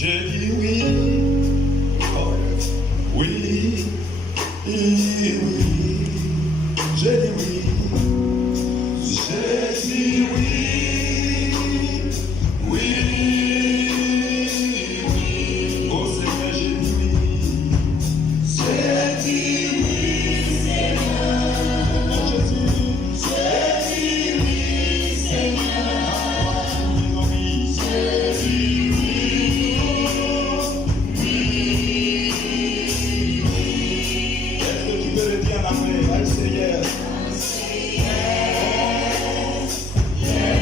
J'ai dit oui, oh, oui, oui, j'ai dit oui, j'ai dit oui, oui, oui, oh Seigneur, j'ai dit oui, j'ai dit oui, Seigneur, oh Jésus, j'ai dit oui, Seigneur, oui, j'ai dit oui. I say yes. I say yes. Yes. Yes.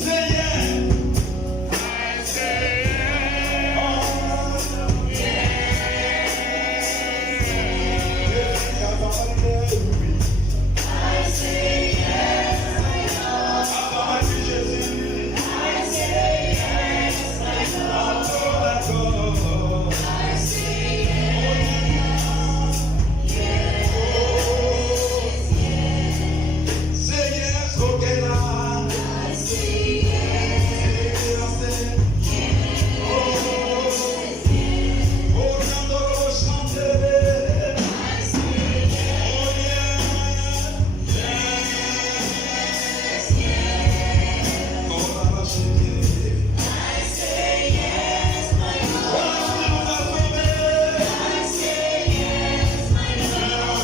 Say yes. I say yes. Oh, yes. I say yes, my Lord. I say yes, my Lord. I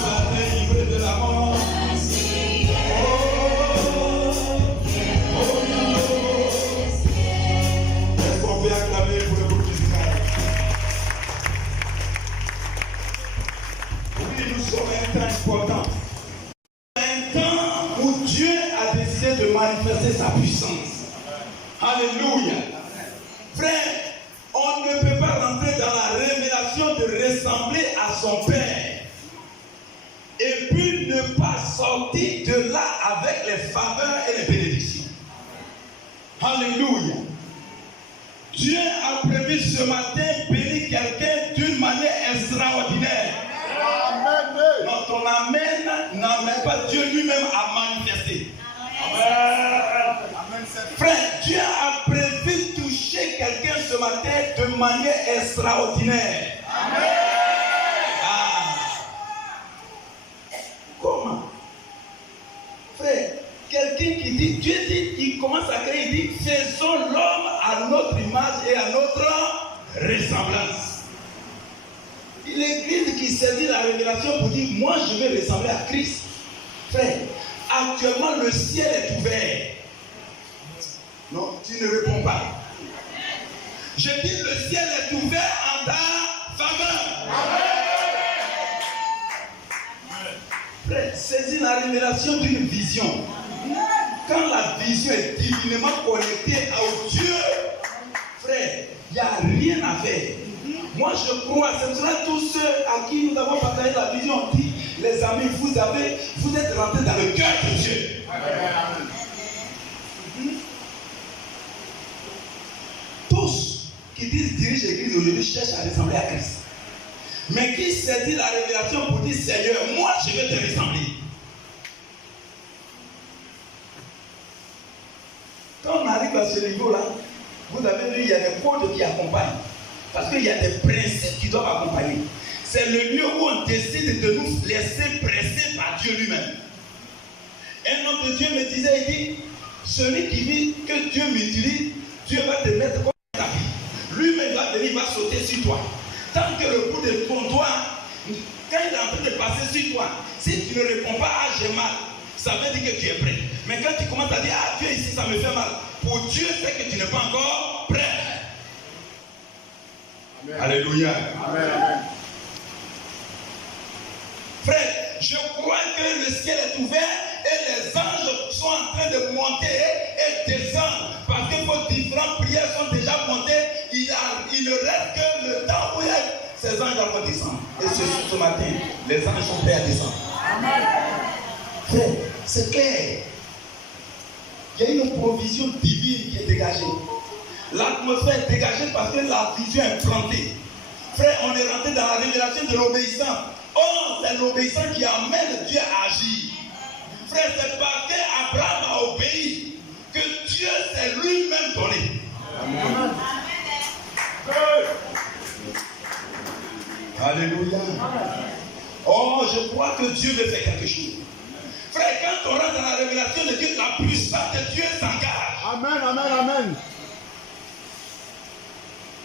say manifester sa puissance. Alléluia. Frère, on ne peut pas rentrer dans la révélation de ressembler à son Père et puis ne pas sortir de là avec les faveurs et les bénédictions. Alléluia. Dieu a prévu ce matin bénir quelqu'un d'une manière extraordinaire. Amen. Non, ton amen n'amène pas Dieu lui-même à manifester. Amen. Frère, Dieu a prévu toucher quelqu'un ce matin de manière extraordinaire. Amen. Comment? Frère, quelqu'un qui dit, Dieu dit, il commence à créer, il dit, faisons l'homme à notre image et à notre ressemblance. L'église qui saisit la révélation pour dire, moi je vais ressembler à Christ. Frère, actuellement le ciel est ouvert. Non, tu ne réponds pas. Je dis le ciel est ouvert en ta faveur. Frère, saisis la révélation d'une vision. Quand la vision est divinement connectée au Dieu, frère, il n'y a rien à faire. Moi je crois, ce sera tous ceux à qui nous avons partagé la vision, on dit, les amis, vous êtes rentrés dans le cœur de Dieu. Tous qui disent dirigent l'église aujourd'hui cherchent à ressembler à Christ. Mais qui saisit la révélation pour dire, Seigneur, moi je vais te ressembler. Quand on arrive à ce niveau-là, vous avez vu, il y a des codes qui accompagnent. Parce qu'il y a des principes qui doivent accompagner. C'est le lieu où on décide de nous laisser presser par Dieu lui-même. Un homme de Dieu me disait, il dit, celui qui dit que Dieu m'utilise, Dieu va te mettre comme un tapis. Lui-même va venir, il va sauter sur toi. Tant que le bout de ton doigt, quand il est en train de passer sur toi, si tu ne réponds pas, ah j'ai mal, ça veut dire que tu es prêt. Mais quand tu commences à dire, ah Dieu ici ça me fait mal, pour Dieu c'est que tu n'es pas encore prêt. Amen. Alléluia. Amen. Frère, je crois que le ciel est ouvert et les anges sont en train de monter et descendre parce que vos différentes prières sont déjà montées. Il ne reste que le temps où ces anges vont descendre. Et ce matin, les anges sont prêts à descendre. Amen. Frère, c'est clair. Il y a une provision divine qui est dégagée. L'atmosphère est dégagée parce que la vision est plantée. Frère, on est rentré dans la révélation de l'obéissance. Oh, c'est l'obéissance qui amène Dieu à agir. Frère, c'est parce qu'Abraham a obéi que Dieu s'est c'est lui-même donné. Amen. Alléluia. Oh, je crois que Dieu veut faire quelque chose. Frère, quand on rentre dans la révélation de Dieu, la puissance de Dieu s'engage. Amen, amen, amen.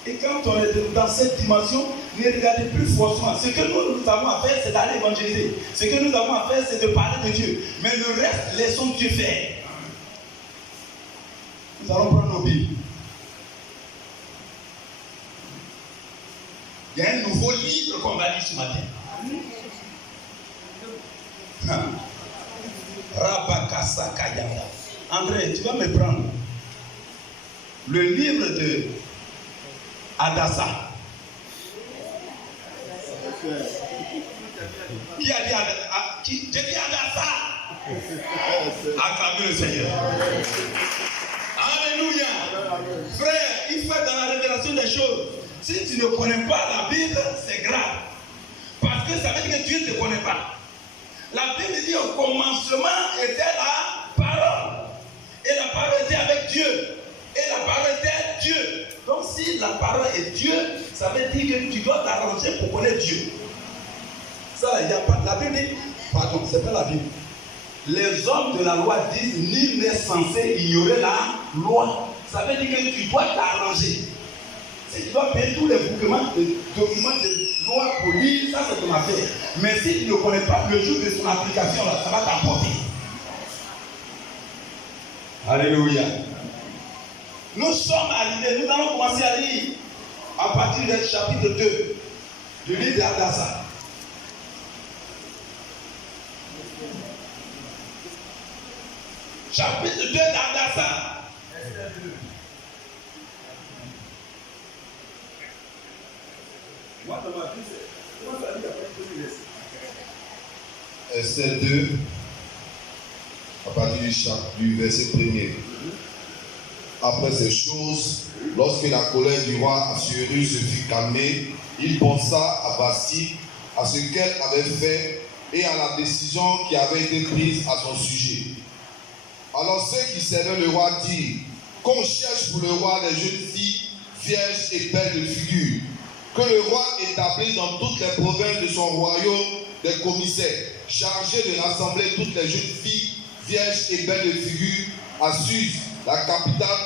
Et quand on est dans cette dimension, ne regardez plus forcément. Ce que nous avons à faire, c'est d'aller évangéliser. Ce que nous avons à faire, c'est de parler de Dieu. Mais le reste, laissons Dieu faire. Nous allons prendre nos Bibles. Il y a un nouveau livre qu'on va lire ce matin. Rabakasa Kayanda. André, tu vas me prendre le livre de Adassa. Qui a dit Adassa? J'ai dit Adassa. Acclamez le Seigneur. Alléluia. Frère, il faut être dans la révélation des choses. Si tu ne connais pas la Bible, c'est grave. Parce que ça veut dire que Dieu ne te connaît pas. La Bible dit au commencement était la parole. Et la parole était avec Dieu. Et la parole était Dieu. Donc si la parole est Dieu, ça veut dire que tu dois t'arranger pour connaître Dieu. Ça, il n'y a pas. La Bible dit, pardon, c'est pas la Bible. Les hommes de la loi disent, nul n'est censé ignorer la loi. Ça veut dire que tu dois t'arranger. Si tu dois payer tous les documents de loi pour lire, ça c'est ton affaire. Mais si tu ne connais pas le jour de son application, là, ça va t'apporter. Alléluia. Nous sommes arrivés, nous allons commencer à lire à partir du chapitre 2 du livre d'Adassa. Chapitre 2 d'Adassa. Esther 2, à partir du verset 1er. Après ces choses, lorsque la colère du roi Assuérus se fut calmée, il pensa à Vasti, à ce qu'elle avait fait et à la décision qui avait été prise à son sujet. Alors ceux qui servaient le roi dirent qu'on cherche pour le roi des jeunes filles vierges et belles de figure, que le roi établisse dans toutes les provinces de son royaume des commissaires chargés de rassembler toutes les jeunes filles vierges et belles de figure à Suse, la capitale,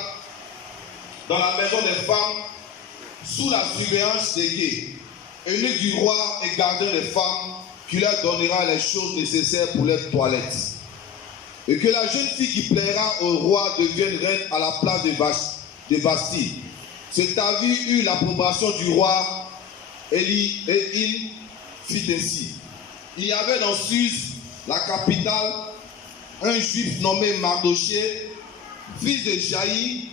dans la maison des femmes, sous la surveillance des guets, eunuques du roi et gardien des femmes, qui leur donnera les choses nécessaires pour leur toilette. Et que la jeune fille qui plaira au roi devienne reine à la place de Vasti. Cet avis eut l'approbation du roi et il fit ainsi. Il y avait dans Suse, la capitale, un juif nommé Mardoché, fils de Jaï,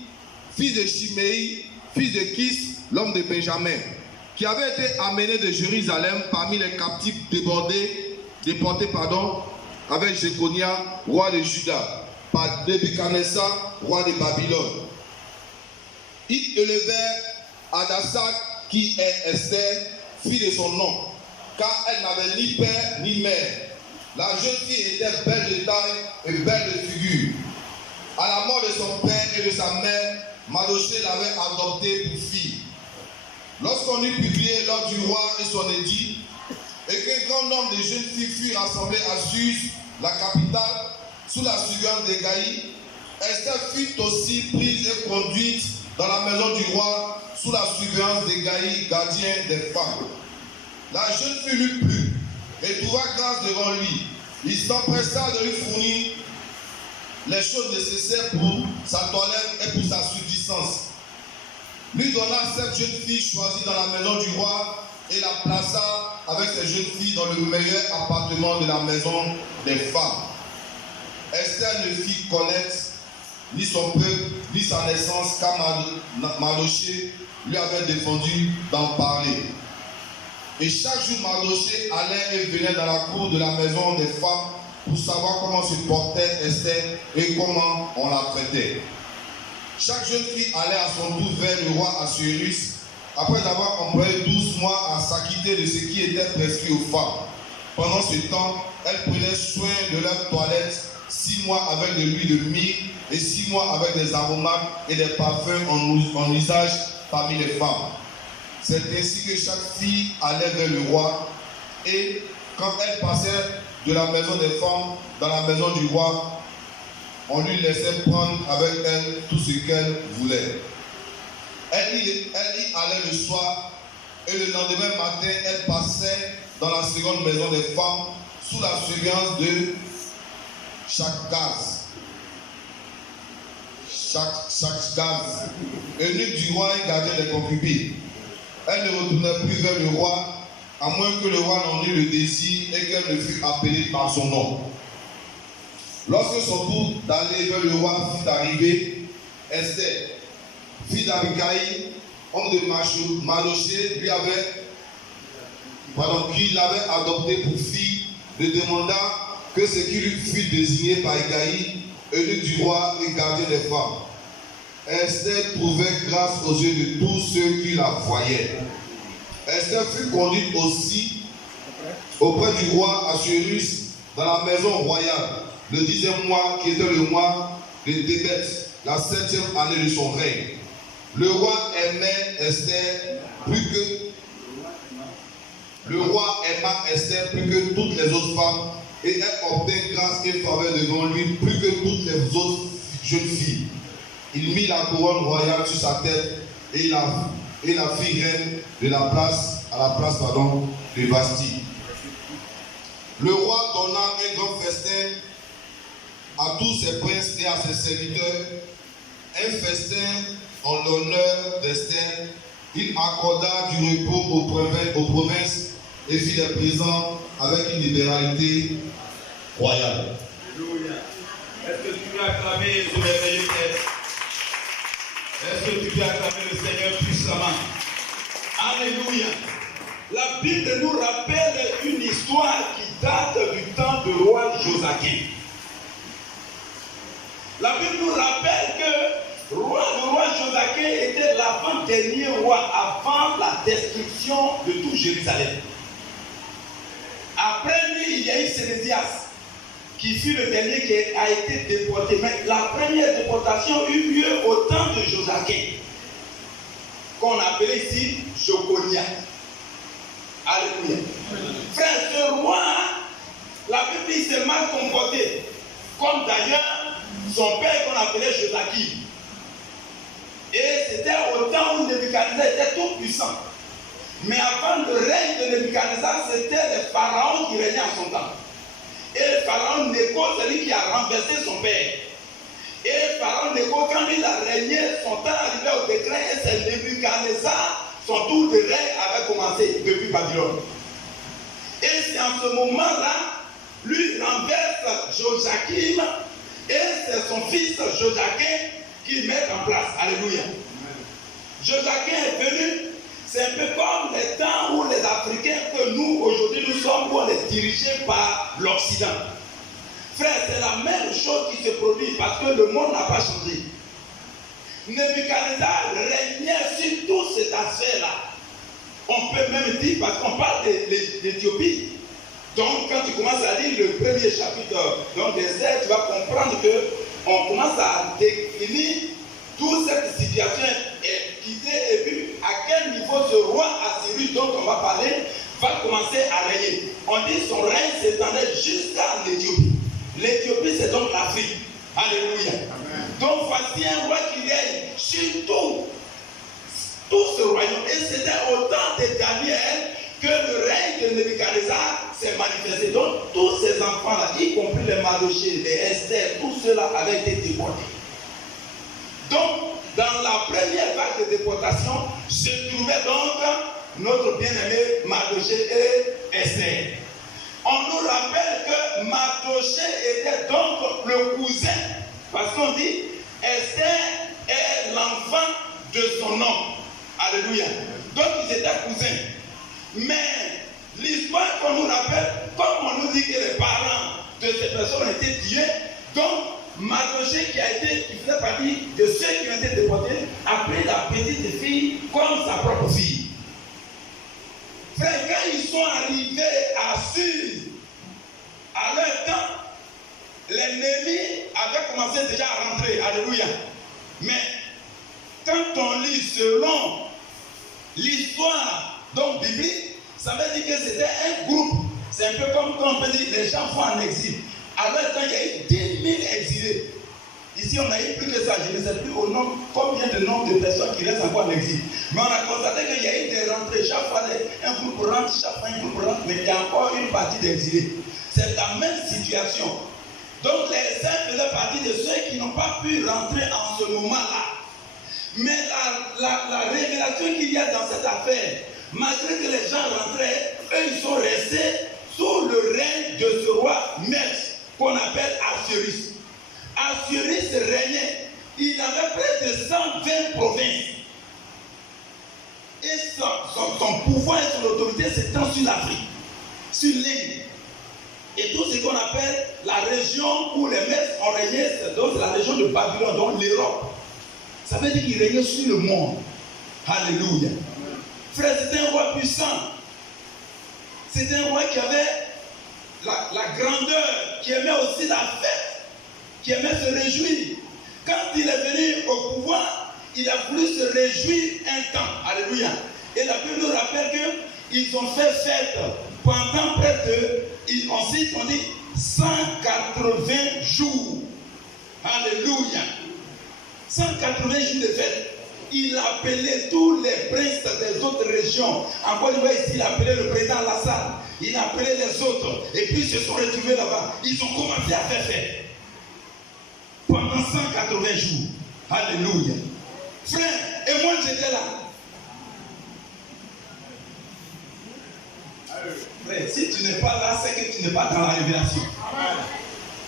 fils de Chiméi, fils de Kis, l'homme de Benjamin, qui avait été amené de Jérusalem parmi les captifs déportés avec Jéconia, roi de Juda, par Nebuchadnezzar, roi de Babylone. Ils élevèrent Adassa, qui est Esther, fille de son nom, car elle n'avait ni père ni mère. La jeune fille était belle de taille et belle de figure. À la mort de son père et de sa mère, Mardoché l'avait adoptée pour fille. Lorsqu'on eut publié l'ordre du roi et son édit, et qu'un grand nombre de jeunes filles furent rassemblées à Suse, la capitale, sous la surveillance des Gaïs, Esther fut aussi prise et conduite dans la maison du roi, sous la surveillance des Gaïs, gardiens des femmes. La jeune fille lui plut et trouva grâce devant lui. Il s'empressa de lui fournir les choses nécessaires pour sa toilette et pour sa subsistance. Lui donna cette jeune fille choisie dans la maison du roi et la plaça avec ses jeunes filles dans le meilleur appartement de la maison des femmes. Esther ne fit connaître ni son peuple, ni sa naissance, car Mardoché lui avait défendu d'en parler. Et chaque jour, Mardoché allait et venait dans la cour de la maison des femmes pour savoir comment se portait Esther et comment on la traitait. Chaque jeune fille allait à son tour vers le roi Assuérus, après avoir employé 12 mois à s'acquitter de ce qui était prescrit aux femmes. Pendant ce temps, elles prenaient soin de leur toilette 6 mois avec de l'huile de myrrhe et 6 mois avec des aromates et des parfums en usage parmi les femmes. C'est ainsi que chaque fille allait vers le roi, et quand elle passait de la maison des femmes dans la maison du roi, on lui laissait prendre avec elle tout ce qu'elle voulait. Elle y allait le soir, et le lendemain matin, elle passait dans la seconde maison des femmes sous la surveillance de Shakgaz. Shakgaz, eunuque du roi et gardien des concubines. Elle ne retournait plus vers le roi, à moins que le roi n'en eût le désir et qu'elle ne fût appelée par son nom. Lorsque son tour d'aller vers le roi fut arrivé, Esther, fille d'Abicaï, homme de Maloché, qui l'avait adoptée pour fille, lui demanda que ce qui lui fut désigné par Ikaï, eunuque du roi et gardien des femmes. Esther trouvait grâce aux yeux de tous ceux qui la voyaient. Esther fut conduite aussi auprès du roi Assuérus dans la maison royale, le 10e mois qui était le mois de Tébet, la 7e année de son règne. Le roi aimait Esther plus que toutes les autres femmes, et elle obtint grâce et faveur devant lui plus que toutes les autres jeunes filles. Il mit la couronne royale sur sa tête et la fit reine de la place de Bastille. Le roi donna un grand festin à tous ses princes et à ses serviteurs, un festin en l'honneur d'Esther. Il accorda du repos aux provinces et fit des présents avec une libéralité royale. Alléluia. Est-ce que tu peux acclamer ce merveilleux texte? Est-ce que tu peux acclamer le Seigneur puissamment? Alléluia. La Bible nous rappelle une histoire qui date du temps du roi Joachim. La Bible nous rappelle que le roi Joachim était l'avant-dernier roi avant la destruction de tout Jérusalem. Après lui, il y a eu Sédécias, qui fut le dernier qui a été déporté. Mais la première déportation eut lieu au temps de Joachim, qu'on appelait ici Joconia. Alléluia. Frère, ce roi, la Bible s'est mal comporté, comme d'ailleurs son père qu'on appelait Joachim. Et c'était au temps où Nebuchadnezzar était tout puissant. Mais avant le règne de Nebuchadnezzar, c'était le pharaon qui régnait en son temps. Et le pharaon Néco, celui qui a renversé son père. Et le pharaon Néco, quand il a régné, son temps arrivait au déclin et c'est Nebuchadnezzar, son tour de règne avait commencé depuis Babylone. Et c'est en ce moment-là, lui renverse Joachim et c'est son fils Joachim qui met en place. Alléluia. Joachim est venu, c'est un peu comme les temps où les Africains que nous, aujourd'hui, nous sommes, où on est dirigés par l'Occident. Frère, c'est la même chose qui se produit parce que le monde n'a pas changé. Nebuchadnezzar régnait sur tout cet aspect-là. On peut même dire, parce qu'on parle d'Éthiopie. Donc, quand tu commences à lire le premier chapitre des Esther, tu vas comprendre qu'on commence à définir toute cette situation et puis à quel niveau ce roi Assyrus dont on va parler va commencer à régner. On dit son règne s'étendait jusqu'à l'Éthiopie. L'Éthiopie, c'est donc l'Afrique. Alléluia. Amen. Donc voici un roi qui règne sur tout ce royaume. Et c'était au temps de Daniel que le règne de Nebuchadnezzar s'est manifesté. Donc tous ces enfants-là, y compris les Mardochée, les Esther, tous ceux-là avaient été déportés. Donc, dans la première vague de déportation, se trouvait donc notre bien-aimé Mardochée et Esther. On nous rappelle que Mardochée était donc le cousin, parce qu'on dit Esther est l'enfant de son homme. Alléluia. Donc ils étaient cousins. Mais l'histoire qu'on nous rappelle, comme on nous dit que les parents de ces personnes ont été tués, donc Mardochée qui faisait partie de ceux qui ont été déportés, a pris la petite fille comme sa propre fille. Frère, quand ils sont arrivés à Sure, à leur temps, l'ennemi avait commencé déjà à rentrer. Alléluia. Mais quand on lit selon l'histoire donc biblique, ça veut dire que c'était un groupe. C'est un peu comme quand on peut dire les gens vont en exil. Alors quand il y a eu 10 000 exilés, ici on a eu plus que ça, je ne sais plus au nombre, combien de nombre de personnes qui restent encore en exil. Mais on a constaté qu'il y a eu des rentrées, chaque fois un groupe rentre, chaque fois un groupe rentre, mais il y a encore une partie d'exilés. C'est la même situation. Donc les saints faisaient partie de ceux qui n'ont pas pu rentrer en ce moment-là. Mais la révélation qu'il y a dans cette affaire, malgré que les gens rentraient, eux ils sont restés sous le règne de ce roi Mède, qu'on appelle Assuérus. Assuérus régnait. Il avait près de 120 provinces. Et son pouvoir et son autorité s'étend sur l'Afrique, sur l'Inde. Et tout ce qu'on appelle la région où les Mèdes ont régné, c'est la région de Babylone, donc l'Europe. Ça veut dire qu'il régnait sur le monde. Alléluia. Frère, c'était un roi puissant. C'était un roi qui avait la grandeur, qui aimait aussi la fête, qui aimait se réjouir. Quand il est venu au pouvoir, il a voulu se réjouir un temps. Alléluia. Et la Bible nous rappelle qu'ils ont fait fête pendant près de, ensuite on dit 180 jours. Alléluia. 180 jours de fête. Il appelait tous les princes des autres régions. Encore une fois ici, il appelait le président Lassane. Il appelait les autres. Et puis ils se sont retrouvés là-bas. Ils ont commencé à faire fête. Pendant 180 jours. Alléluia. Frère, et moi j'étais là. Frère, si tu n'es pas là, c'est que tu n'es pas dans la révélation.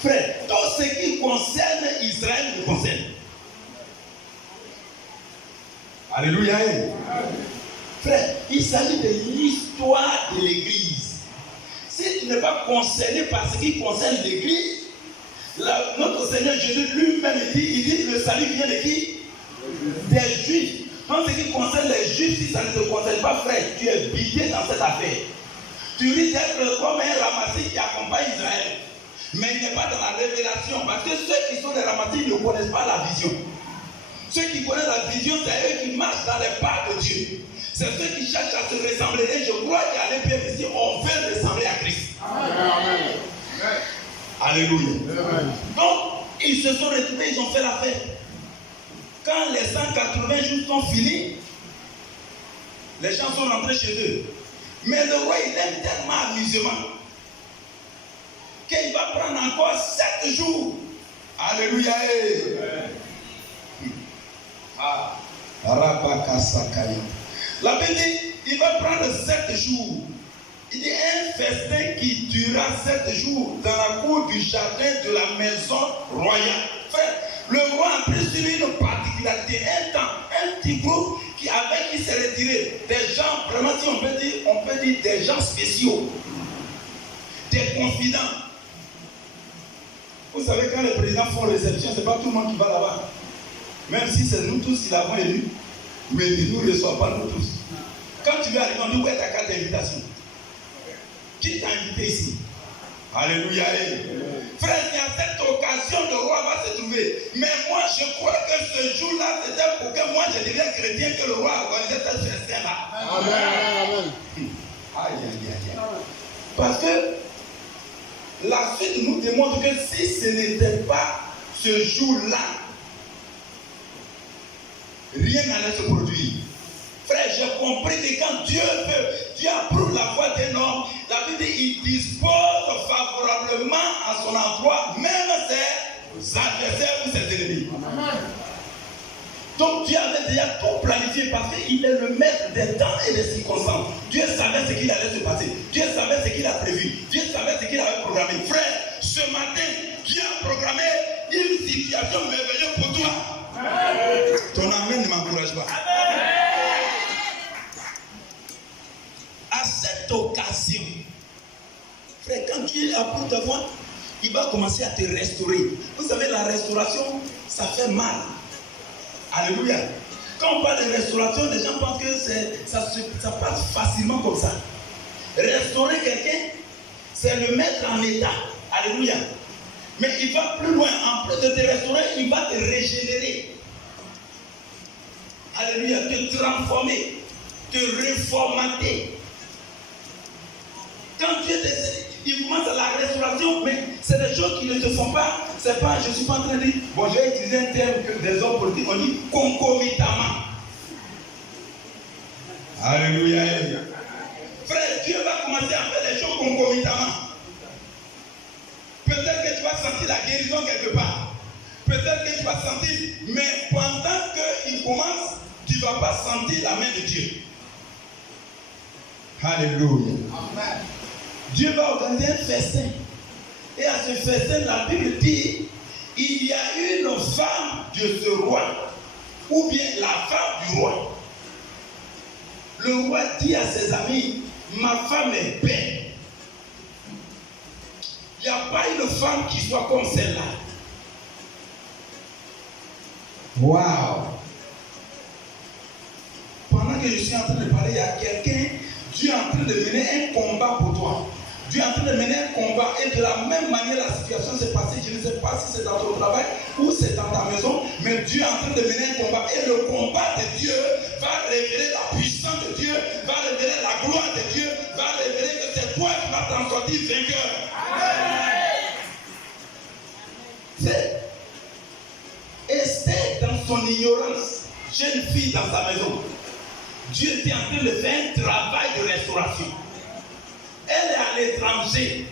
Frère, tout ce qui concerne Israël me concerne. Alléluia. Frère, il s'agit de l'histoire de l'Église. Si tu n'es pas concerné par ce qui concerne l'Église, notre Seigneur Jésus lui-même il dit le salut vient de qui? Des Juifs. En ce qui concerne les Juifs, si ça ne te concerne pas, frère, tu es bidé dans cette affaire. Tu risques d'être comme un ramassé qui accompagne Israël. Mais il n'est pas dans la révélation. Parce que ceux qui sont des ramassés ne connaissent pas la vision. Ceux qui connaissent la vision, c'est eux qui marchent dans les pas de Dieu. C'est ceux qui cherchent à se ressembler. Et je crois qu'à l'EPM, on veut ressembler à Christ. Amen. Alléluia. Amen. Donc, ils se sont retrouvés, ils ont fait la fête. Quand les 180 jours sont finis, les gens sont rentrés chez eux. Mais le roi, il aime tellement amusement qu'il va prendre encore 7 jours. Alléluia. Ah. La Bible dit, il va prendre 7 jours. Il dit un festin qui durera 7 jours dans la cour du jardin de la maison royale. Frère, le roi a pris sur lui une particularité, un temps, un petit groupe qui s'est retiré. Des gens, vraiment, si on peut dire des gens spéciaux, des confidents. Vous savez, quand les présidents font réception, ce n'est pas tout le monde qui va là-bas. Même si c'est nous tous qui l'avons élu, mais il ne nous reçoit pas nous tous. Quand tu veux arriver, on dit où est ta carte d'invitation? Qui t'a invité ici? Alléluia. Frère, c'est à cette occasion le roi va se trouver. Mais moi, je crois que ce jour-là, c'était pour que moi, je devienne chrétien, que le roi a organisé cette festin-là. Amen. Aïe. Parce que la suite nous démontre que si ce n'était pas ce jour-là, rien n'allait se produire. Frère, j'ai compris que quand Dieu veut, Dieu approuve la foi d'un homme. La Bible dit il dispose favorablement à son emploi, même ses adversaires ou ses ennemis. Amen. Donc Dieu avait déjà tout planifié parce qu'il est le maître des temps et des circonstances. Dieu savait ce qu'il allait se passer. Dieu savait ce qu'il a prévu. Dieu savait ce qu'il avait programmé. Frère, ce matin, Dieu a programmé une situation merveilleuse pour toi. Amen. Ton amen ne m'encourage pas. Amen. À cette occasion, frère, quand Dieu approuve ta voix, il va commencer à te restaurer. Vous savez, la restauration, ça fait mal. Alléluia. Quand on parle de restauration, les gens pensent que ça passe facilement comme ça. Restaurer quelqu'un, c'est le mettre en état. Alléluia. Mais il va plus loin. En plus de te restaurer, il va te régénérer. Alléluia. Te transformer. Te reformater. Quand Dieu décide, il commence à la restauration, mais c'est des choses qui ne se font pas. C'est pas, je ne suis pas en train de dire, bon, je vais utiliser un terme que des hommes politiques ont dit concomitamment. Alléluia. Frère, Dieu va commencer à faire les choses concomitamment. Peut-être que tu vas sentir la guérison quelque part. Peut-être que tu vas sentir, mais pendant qu'il commence, tu ne vas pas sentir la main de Dieu. Alléluia. Amen. Dieu va organiser un festin. Et à ce festin, la Bible dit, il y a une femme de ce roi, ou bien la femme du roi. Le roi dit à ses amis, ma femme est belle. Il n'y a pas une femme qui soit comme celle-là. Waouh! Pendant que je suis en train de parler, il y a quelqu'un, Dieu est en train de mener un combat pour toi. Dieu est en train de mener un combat et de la même manière la situation s'est passée. Je ne sais pas si c'est dans ton travail ou c'est dans ta maison, mais Dieu est en train de mener un combat et le combat de Dieu va révéler la puissance de Dieu, va révéler la gloire de Dieu, va révéler que c'est toi qui vas t'en sortir vainqueur. C'est Esther dans son ignorance, jeune fille dans sa maison. Dieu était en train de faire un travail de restauration. Elle est à l'étranger.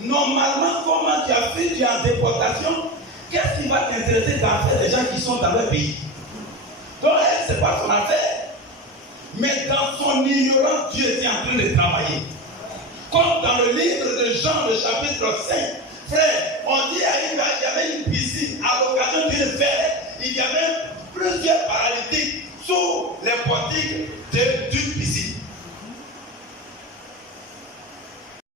Normalement, comment tu as fait, tu es en déportation, qu'est-ce qui va t'intéresser d'en faire des gens qui sont dans leur pays? Donc elle, ce n'est pas son affaire. Mais dans son ignorance, Dieu était en train de travailler. Comme dans le livre de Jean, le chapitre 5, frère, on dit à une il y avait une piscine, à l'occasion d'une fête, il y avait plusieurs paralytiques sous les portiques d'une piscine.